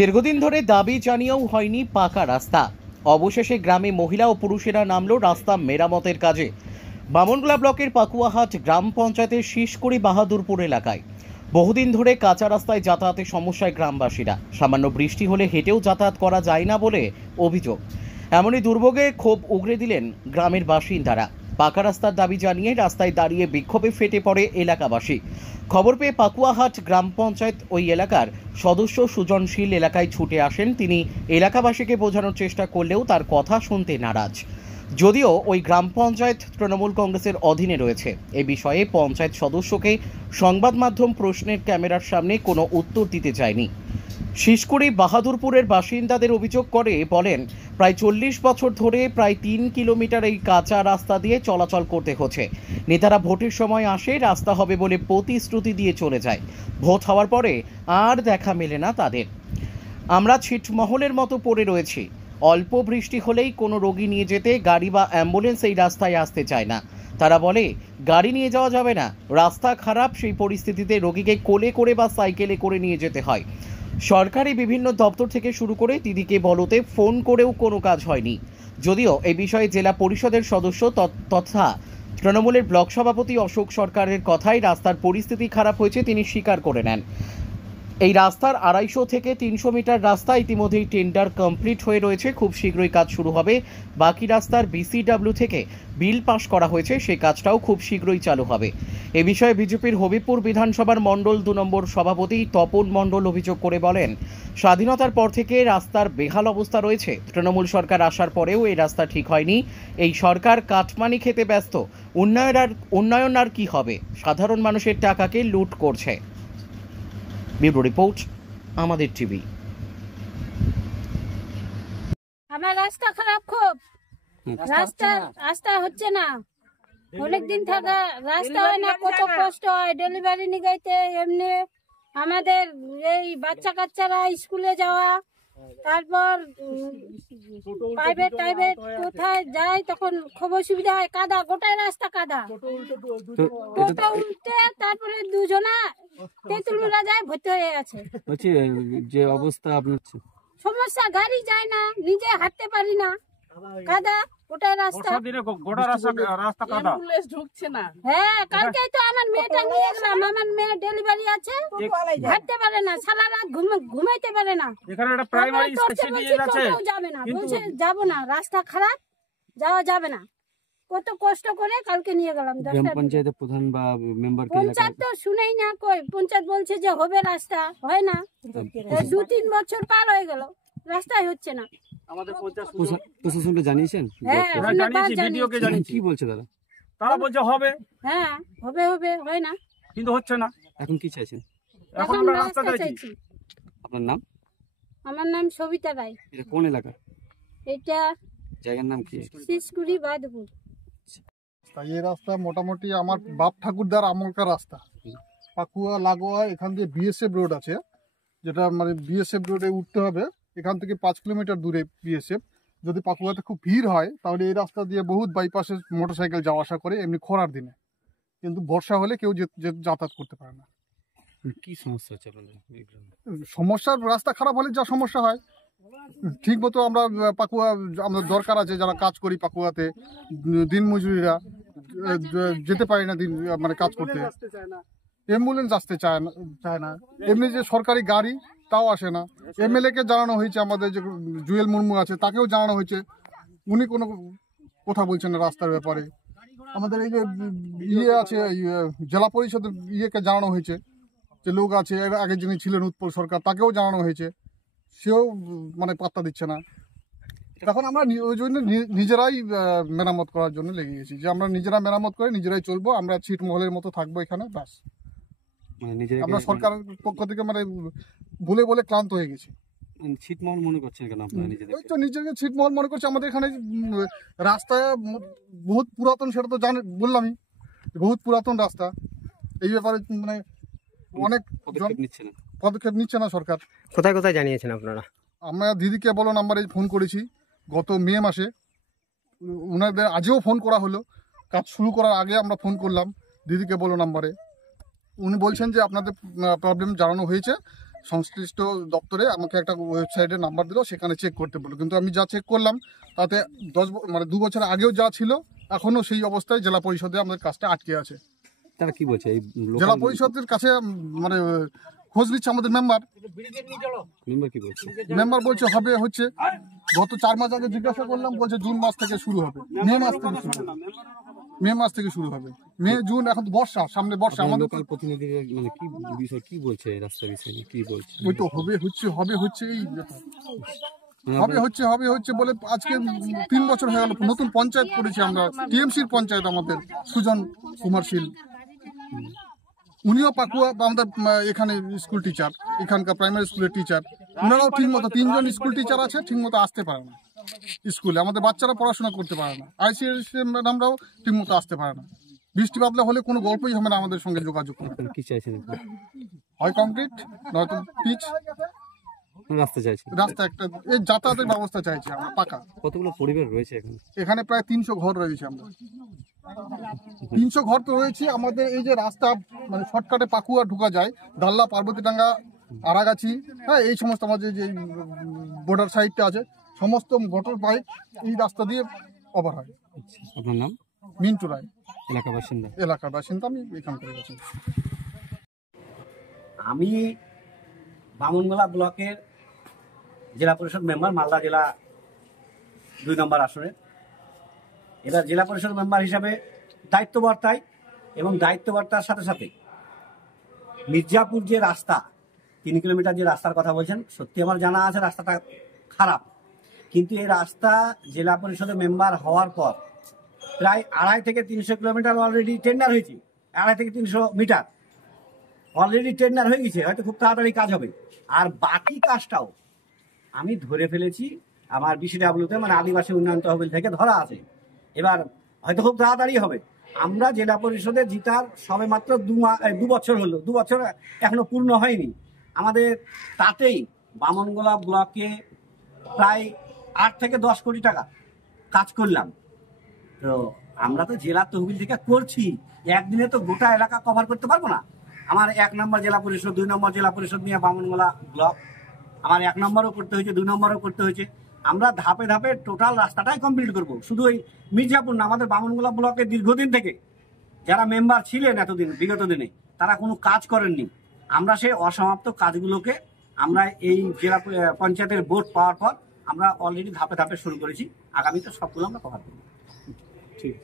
দীর্ঘদিন ধরে দাবি জানিয়েও হয়নি পাকা রাস্তা। অবশেষে গ্রামে মহিলা ও পুরুষেরা নামলো রাস্তা মেরামতের কাজে। বামনগোলা ব্লকের পাকুয়াহাট গ্রাম পঞ্চায়েতের শীষকুড়ি বাহাদুরপুর এলাকায় বহুদিন ধরে কাঁচা রাস্তায় যাতায়াতের সমস্যায় গ্রামবাসীরা। সামান্য বৃষ্টি হলে হেঁটেও যাতায়াত করা যায় না বলে অভিযোগ। এমনই দুর্ভোগে ক্ষোভ উগরে দিলেন গ্রামের বাসিন্দারা। পাকা রাস্তার দাবি জানিয়ে রাস্তায় দাঁড়িয়ে বিক্ষোভে ফেটে পড়ে এলাকাবাসী। খবর পেয়ে পাকুয়াহাট গ্রাম পঞ্চায়েত ওই এলাকার সদস্য সুজনশীল এলাকায় ছুটে আসেন। তিনি এলাকাবাসীকে বোঝানোর চেষ্টা করলেও তার কথা শুনতে নারাজ। যদিও ওই গ্রাম পঞ্চায়েত তৃণমূল কংগ্রেসের অধীনে রয়েছে, এ বিষয়ে পঞ্চায়েত সদস্যকে সংবাদ মাধ্যম প্রশ্নের ক্যামেরার সামনে কোনো উত্তর দিতে চায়নি। শীষকুড়ি বাহাদুরপুরের বাসিন্দাদের অভিযোগ করে বলেন, প্রায় 40 বছর ধরে প্রায় 3 কিলোমিটার এই কাঁচা রাস্তা দিয়ে চলাচল করতে হচ্ছে। নেতারা ভোটের সময় আসে, রাস্তা হবে বলে প্রতিশ্রুতি দিয়ে চলে যায়। ভোট হওয়ার পরে আর দেখা মেলে না তাদের। আমরা ছিটমহলের মতো পড়ে রয়েছি। অল্প বৃষ্টি হলেই কোনো রোগী নিয়ে যেতে গাড়ি বা অ্যাম্বুলেন্স এই রাস্তায় আসতে চায় না। তারা বলে গাড়ি নিয়ে যাওয়া যাবে না, রাস্তা খারাপ। সেই পরিস্থিতিতে রোগীকে কোলে করে বা সাইকেলে করে নিয়ে যেতে হয়। সরকারি বিভিন্ন দপ্তর থেকে শুরু করে দিদিকে বলতে ফোন করেও কোনো কাজ হয়নি। যদিও এই বিষয়ে জেলা পরিষদের সদস্য তথা তৃণমূলের ব্লক সভাপতি অশোক সরকারের কথায় রাস্তার পরিস্থিতি খারাপ হয়েছে তিনি স্বীকার করে নেন। এই রাস্তার 250 থেকে 300 মিটার রাস্তা ইতিমধ্যেই টেন্ডার কমপ্লিট হয়ে রয়েছে, খুব শীঘ্রই কাজ শুরু হবে। বাকি রাস্তার BCW থেকে বিল পাস করা হয়েছে, সেই কাজটাও খুব শীঘ্রই চালু হবে। এ বিষয়ে বিজেপির হবিবপুর বিধানসভার মণ্ডল 2 নম্বর সভাপতি তপন মণ্ডল অভিযোগ করে বলেন, স্বাধীনতার পর থেকে রাস্তার বেহাল অবস্থা রয়েছে। তৃণমূল সরকার আসার পরেও এই রাস্তা ঠিক হয়নি। এই সরকার কাটমানি খেতে ব্যস্ত। উন্নয়ন আর কি হবে? সাধারণ মানুষের টাকাকে লুট করছে। ব্যুরো রিপোর্ট, আমাদের টিভি। আমার রাস্তা খারাপ, খুব রাস্তা হচ্ছে না। অনেকদিন থাকা রাস্তা হয় না, কত কষ্ট হয় ডেলিভারি নিগাইতে। এমনি আমাদের এই বাচ্চা কাচ্চারা স্কুলে যাওয়া, তারপর প্রাইভেট কোথায় যায় তখন খুব অসুবিধা হয়। কাদা, গোটাই রাস্তা কাদা। টোটো উঠতে তারপরে দুজনা তেঁতুলরা যায়, ভর্তি হয়ে গেছে। যে অবস্থা আপনার সমস্যা, গাড়ি যায় না, নিজে হাঁটতে পারি না, কাদা গোটাই রাস্তা। ঢুকছে না। হ্যাঁ, কালকেই তো আমার মেয়েটা নিয়ে গেলাম। আমার মেয়ে ডেলিভারি আছে, হাঁটতে পারে না, সারা রাত ঘুমাইতে পারে না। যাবে না, বলছে যাবো না, রাস্তা খারাপ, যাওয়া যাবে না। কত কষ্ট করে কালকে নিয়ে গেলাম। পঞ্চায়েতের প্রধান বা মেম্বার পঞ্চায়েত তো শুনেই না, কই পঞ্চায়েত বলছে যে হবে, রাস্তা হয় না। 2-3 বছর পার হয়ে গেল, রাস্তাই হচ্ছে না। প্রশাসনকে জানিয়েছেন? হ্যাঁ, কি বলছে তারা? তারা বলছে হবে। হ্যাঁ, হবে হয় না, কিন্তু হচ্ছে না। এখন কি চাইছেন? এখন আমরা রাস্তা চাইছি। আপনার নাম? আমার নাম সবিতা রায়। এটা কোন এলাকা? এটা জায়গার নাম কি? শীষকুড়ি বাহাদুরপুর। এই রাস্তা মোটামুটি আমার বাপ ঠাকুরদার আমলকার রাস্তা। পাকুয়া লাগোয়া এখান দিয়ে BSF রোড আছে, যেটা মানে BSF রোডে উঠতে হবে। এখান থেকে 5 কিলোমিটার দূরে BSF। যদি পাকুয়াতে খুব ভিড় হয় তাহলে এই রাস্তা দিয়ে বহুত বাইপাসে মোটরসাইকেল যাওয়া আসা করে এমনি খরার দিনে, কিন্তু বর্ষা হলে কেউ যাতায়াত করতে পারে না। কি সমস্যা হচ্ছে আপনাদের? সমস্যার রাস্তা খারাপ হলে যা সমস্যা হয়, ঠিক মতো আমরা পাকুয়া আমাদের দরকার আছে, যারা কাজ করি পাকুয়াতে দিন মজুরিরা যেতে পারি না দিন মানে কাজ করতে। অ্যাম্বুলেন্স আসতে চায় না, এমনি যে সরকারি গাড়ি তাও আসে না। MLA কে জানানো হয়েছে, আমাদের যে জুয়েল মুর্মু আছে তাকেও জানানো হয়েছে, উনি কোনো কথা বলছেন না রাস্তার ব্যাপারে। আমাদের এই যে আছে জেলা পরিষদের ইয়েকে জানানো হয়েছে, যে লোক আছে আগে যিনি ছিলেন উৎপল সরকার, তাকেও জানানো হয়েছে, সেও মানে পাত্তা দিচ্ছে না। তখন আমরা ওই জন্য নিজেরাই মেরামত করার জন্য লেগে গেছি, যে আমরা নিজেরা মেরামত করে নিজেরাই চলবো, আমরা ছিটমহলের মতো থাকবো এখানে, ব্যাস। আমরা সরকারের পক্ষ থেকে মানে বলে ক্লান্ত হয়ে গেছি। ছিটমহল মনে করছেন কেন আপনারা নিজেদের? ওই তো নিজেকে ছিটমহল মনে করছি। আমাদের এখানে রাস্তা বহুত পুরাতন, সেটা তো বললামই, বহুত পুরাতন রাস্তা। এই ব্যাপারে মানে অনেক পদক্ষেপ নিচ্ছে না সরকার। কোথায় কোথায় জানিয়েছেন আপনারা? আমরা দিদিকে বলো নাম্বারে ফোন করেছি গত মে মাসে, ওনাদের আজও ফোন করা হলো। কাজ শুরু করার আগে আমরা ফোন করলাম দিদিকে বলো নাম্বারে। উনি বলছেন যে আপনাদের প্রবলেম জানানো হয়েছে, সংশ্লিষ্ট দপ্তরে আমাকে একটা ওয়েবসাইটের নাম্বার দিল, সেখানে চেক করতে বললো। কিন্তু আমি যা চেক করলাম তাতে 2 বছর আগেও যা ছিল এখনো সেই অবস্থায় জেলা পরিষদে আমাদের কাজটা আটকে আছে। তারা কি বলছে এই জেলা পরিষদের কাছে মানে খোঁজ নিচ্ছে আমাদের মেম্বার কি বলছে? মেম্বার বলছে হবে হচ্ছে। গত 4 মাস আগে জিজ্ঞাসা করলাম, বলছে জুন মাস থেকে শুরু হবে, মে মাস থেকে শুরু হবে। মে জুন, এখন তো বর্ষা, সামনে বর্ষা। আমাদের লোকাল প্রতিনিধিরা মানে কি বিষয় কি বলছে এই রাস্তা বিষয়ে কি বলছে? ওই তো হবে হচ্ছে এই ব্যাপার। হবে হচ্ছে বলে আজকে 3 বছর হয়ে গেল। নতুন পঞ্চায়েত করেছি আমরা, টিএমসির পঞ্চায়েত আমাদের, সুজন কুমার শীল। উনিও পাকুয়া আমাদের এখানে স্কুল টিচার, এখানকার প্রাইমারি স্কুলের টিচার। ওনারাও ঠিক মতো 3 জন স্কুল টিচার আছে, ঠিক মতো আসতে পারে না স্কুলে। আমাদের বাচ্চারা পড়াশোনা করতে পারে না। আইসিএসসি ম্যাডামরাও ঠিক মতো আসতে পারে না। বৃষ্টি বাদলা হলে কোনো গল্পই হবে না আমাদের সঙ্গে যোগাযোগ করে। কি চাইছেন আপনি? হয় কংক্রিট, নয়তো পিচ রাস্তা চাইছেন? রাস্তা একটা এই যাতায়াতের ব্যবস্থা চাইছি আমরা পাকা। কতগুলো পরিবার রয়েছে এখানে? এখানে প্রায় 300 ঘর রয়েছে। আমরা 300 ঘর তো রয়েছে। আমাদের এই যে রাস্তা মানে শর্টকাটে পাকুয়া ঢোকা যায়, দাল্লা, পার্বতীডাঙ্গা, আরাগাছি, হ্যাঁ, এই সমস্ত আমাদের যে বর্ডার সাইডটা আছে, সমস্ত মোটর বাইক এই রাস্তা দিয়ে ওভার হয়। আপনার নাম? মিন্টু রায়, এলাকার বাসিন্দা। এলাকার বাসিন্দা। আমি এখানকার আছি। আমি বামনগোলা ব্লকের জেলা পরিষদ মেম্বার, মালদা জেলা 2 নম্বর আসনে। এবার জেলা পরিষদ মেম্বার হিসাবে দায়িত্ববর্তাই, এবং দায়িত্ববর্তার সাথে সাথে মির্জাপুর যে রাস্তা 3 কিলোমিটার যে রাস্তার কথা বলছেন, সত্যি আমার জানা আছে রাস্তাটা খারাপ। কিন্তু এই রাস্তা জেলা পরিষদের মেম্বার হওয়ার পর প্রায় 250 থেকে 300 কিলোমিটার অলরেডি টেন্ডার হয়েছে। 250 থেকে 300 মিটার অলরেডি টেন্ডার হয়ে গেছে, হয়তো খুব তাড়াতাড়ি কাজ হবে। আর বাকি কাজটাও আমি ধরে ফেলেছি আমার বিসিডাব্লিউতে, মানে আদিবাসী উন্নয়ন তহবিল থেকে ধরা আছে। এবার হয়তো খুব তাড়াতাড়ি হবে। আমরা জেলা পরিষদে জিতার সবে মাত্র 2 বছর হলো, 2 বছর এখনো পূর্ণ হয়নি আমাদের। তাতেই বামনগোলা ব্লকে প্রায় 8 থেকে 10 কোটি টাকা কাজ করলাম। তো আমরা তো জেলা তহবিল থেকে করছি, একদিনে তো গোটা এলাকা কভার করতে পারবো না। আমার 1 নম্বর জেলা পরিষদ, 2 নম্বর জেলা পরিষদ নিয়ে বামনগোলা ব্লক, আমার 1 নম্বরও করতে হয়েছে, 2 নম্বরও করতে হয়েছে। আমরা ধাপে ধাপে টোটাল রাস্তাটাই কমপ্লিট করব। শুধু ওই মির্জাপুর না, আমাদের বামনগোলা ব্লকে দীর্ঘদিন থেকে যারা মেম্বার ছিলেন এতদিন, বিগত দিনে, তারা কোনো কাজ করেননি। আমরা সেই অসমাপ্ত কাজগুলোকে আমরা এই জেলা পঞ্চায়েতের ভোট পাওয়ার পর আমরা অলরেডি ধাপে ধাপে শুরু করেছি। আগামীতে সবগুলো আমরা কভার করব। ঠিক।